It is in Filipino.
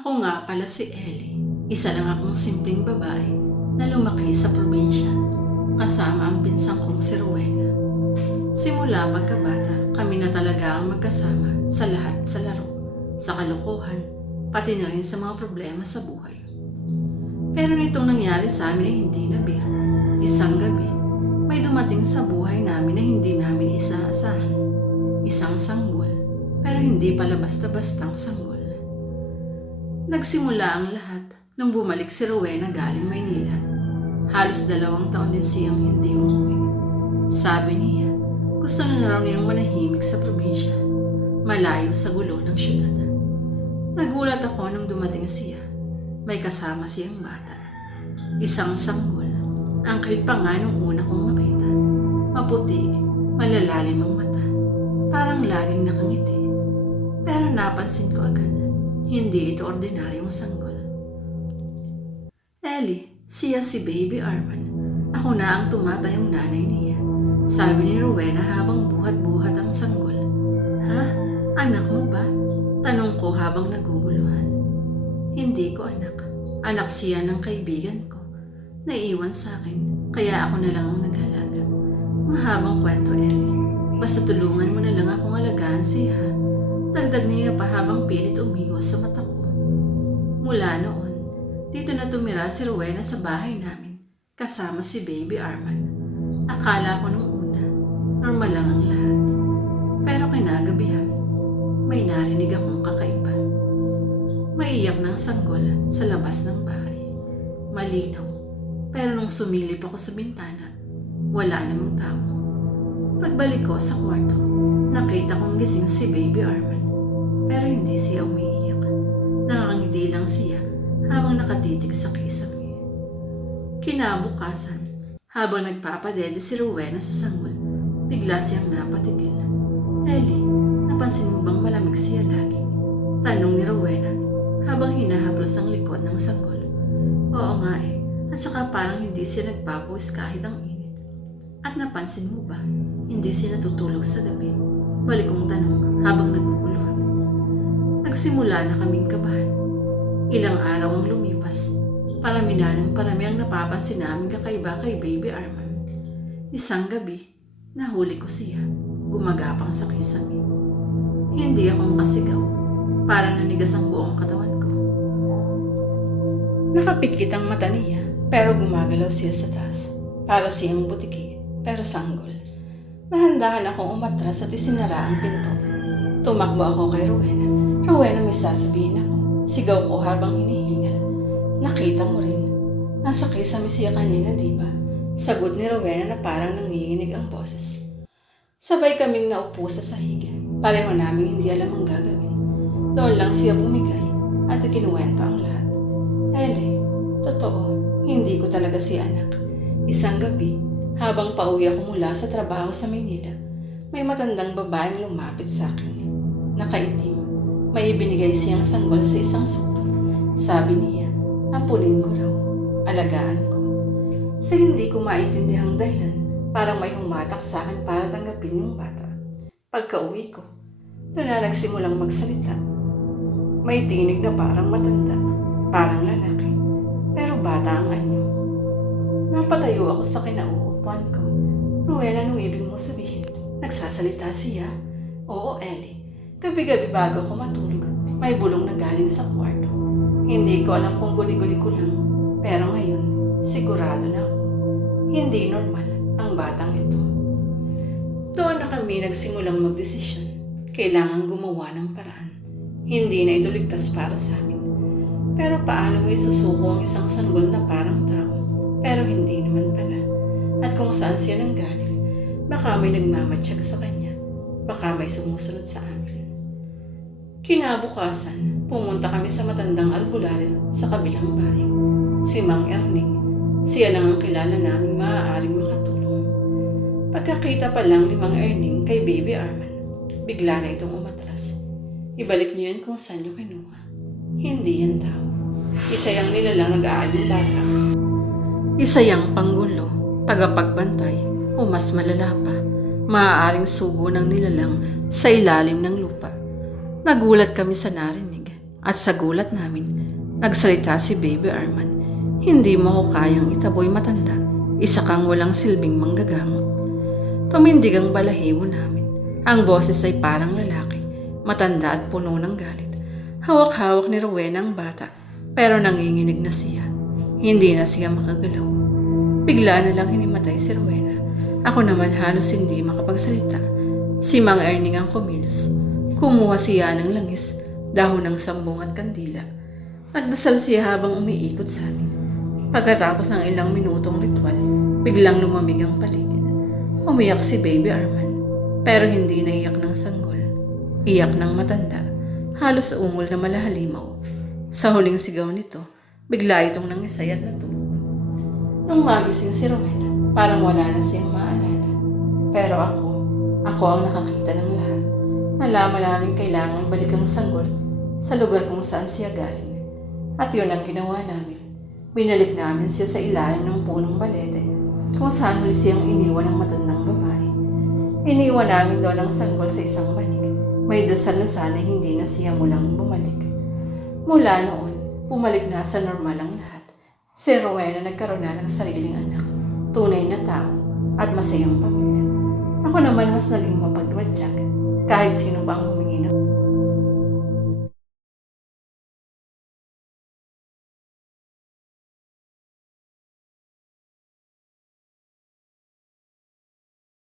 Ako nga pala si Ellie. Isa lang akong simpleng babae na lumaki sa probinsya kasama ang pinsang kong si Rowena. Simula pagkabata, kami na talaga ang magkasama sa lahat sa laro, sa kalokohan, pati na rin sa mga problema sa buhay. Pero nitong nangyari sa amin ay hindi na biro. Isang gabi, may dumating sa buhay namin na hindi namin isaasahan. Isang sanggol, pero hindi pala basta-bastang sanggol. Nagsimula ang lahat nung bumalik si Rowena galing Maynila. Halos 2 taon din siyang hindi umuwi. Sabi niya, gusto na raw niyang manahimik sa probinsya, malayo sa gulo ng syudad. Nagulat ako nung dumating siya. May kasama siyang bata. Isang sanggol. Ang cute pa nga nung una kong makita. Maputi, malalalim ang mata. Parang laging nakangiti. Pero napansin ko agad, hindi ito ordinaryong sanggol. Ellie, siya si Baby Arman. Ako na ang tumatayong nanay niya. Sabi ni Rowena habang buhat-buhat ang sanggol. Ha? Anak mo ba? Tanong ko habang naguguluhan. Hindi ko anak. Anak siya ng kaibigan ko. Naiiwan sa akin, kaya ako na lang ang nag-alaga. Mahabang kwento, Ellie. Basta tulungan mo na lang akong alagaan siya. Dagdag niya pa habang pilit umigos sa mata ko. Mula noon, dito na tumira si Rowena sa bahay namin, kasama si Baby Arman. Akala ko nung una, normal lang ang lahat. Pero kinagabihan, may narinig akong kakaiba. Maiyak ng sanggol sa labas ng bahay. Malinaw, pero nung sumilip ako sa bintana, wala namang tao. Pagbalik ko sa kwarto, nakita kong gising si Baby Arman, pero hindi siya umiiyak. Nakangiti lang siya habang nakatitig sa kisame. Kinabukasan, habang nagpapadede si Rowena sa sanggol, bigla siyang napatigil. Ellie, napansin mo bang malamig siya lagi? Tanong ni Rowena habang hinahaplos ang likod ng sanggol. Oo nga eh, at saka parang hindi siya nagpapuwis kahit ang init. At napansin mo ba, hindi siya natutulog sa gabi? Balik kong tanong habang naguguluhan. Nagsimula na kaming kabahan. Ilang araw ang lumipas. Parami ang napapansin namin kakaiba kay Baby Arman. Isang gabi, nahuli ko siya, gumagapang sa kisame. Hindi ako makasigaw, parang nanigas ang buong katawan ko. Nakapikit ang mata niya, pero gumagalaw siya sa taas. Para siyang butiki, pero sanggol. Nahandahan akong umatras at isinara ang pinto. Tumakbo ako kay Rowena. Rowena, may sasabihin ako. Sigaw ko habang hinihingal. Nakita mo rin. Nasa kisame siya kanina, diba? Sagot ni Rowena na parang nanginginig ang boses. Sabay kaming naupo sa sahig. Pareho namin hindi alam ang gagawin. Doon lang siya bumigay at ikinuwento ang lahat. Ellie, totoo, hindi ko talaga si anak. Isang gabi, habang pauwi ako mula sa trabaho sa Maynila, may matandang babaeng lumapit sa akin. Nakaitim, may ibinigay siyang sanggol sa isang supot. Sabi niya, ampunin ko raw, alagaan ko. Sa hindi ko maintindihan dahilan, parang may humatak sa akin para tanggapin yung bata. Pagka-uwi ko, doon na nagsimulang magsalita. May tinig na parang matanda, parang lalaki, pero bata ang anyo. Napatayo ako sa kinauupuan ko. Rowena, anong ibig mong sabihin? Nagsasalita siya? Oo, Ellie. Gabi-gabi bago ako matulog, may bulong na galing sa kwarto. Hindi ko alam kung guni-guni ko lang, pero ngayon, sigurado na ako. Hindi normal ang batang ito. Doon na kami nagsimulang magdesisyon. Kailangan gumawa ng paraan. Hindi na ito ligtas para sa amin. Pero paano mo isusuko ang isang sanggol na parang tao? Pero hindi naman pala. At kung saan siya nanggaling, baka may nagmamatsyag sa kanya. Baka may sumusunod sa amin. Kinabukasan, pumunta kami sa matandang albularyo sa kabilang baryo. Si Mang Erning. Siya lang ang kilala naming maaaring makatulong. Pagkakita pa lang ni Mang Erning kay Baby Arman, bigla na itong umatras. Ibalik niyo yan kung saan niyo kinuha. Hindi yan tao. Isa yang nilalang nag-aaling bata. Isa yang panggulo, tagapagbantay, o mas malala pa, maaaring sugo ng nilalang sa ilalim ng lupa. Nagulat kami sa narinig At sa gulat namin, nagsalita si Baby Arman. Hindi mo ko kayang itaboy matanda. Isa kang walang silbing manggagamot. Tumindig ang balahibo namin. Ang boses ay parang lalaki, matanda at puno ng galit. Hawak-hawak ni Rowena ang bata, pero nanginginig na siya. Hindi na siya makagalaw. Bigla na lang hinimatay si Rowena. Ako naman halos hindi makapagsalita. Si Mang Erning ang kumilos. Kumuha siya ng langis, dahon ng sambong at kandila. Nagdasal siya habang umiikot sa amin. Pagkatapos ng ilang minutong ritual, biglang lumamig ang paligid. Umiyak si Baby Arman, pero hindi naiyak ng sanggol. Iyak ng matanda, halos ungol na malahalimaw. Sa huling sigaw nito, bigla itong nangisay at natulog. Nung magising si Rowena, parang wala na siyang maalala. Pero ako ang nakakita ng lahat. Nalaman namin kailangan balik ang sanggol sa lugar kung saan siya galing. At yun ang ginawa namin. Binalik namin siya sa ilalim ng punong balete kung saan huli siyang iniwan ng matandang babae. Iniwan namin daw ng sanggol sa isang banig. May dasal na sana hindi na siya mulang bumalik. Mula noon, bumalik na sa normal ang lahat. Si Rowena nagkaroon na ng sariling anak, tunay na tao at masayang pamilya. Ako naman mas naging mapagmatsyag kahit sino pa ang humingi ng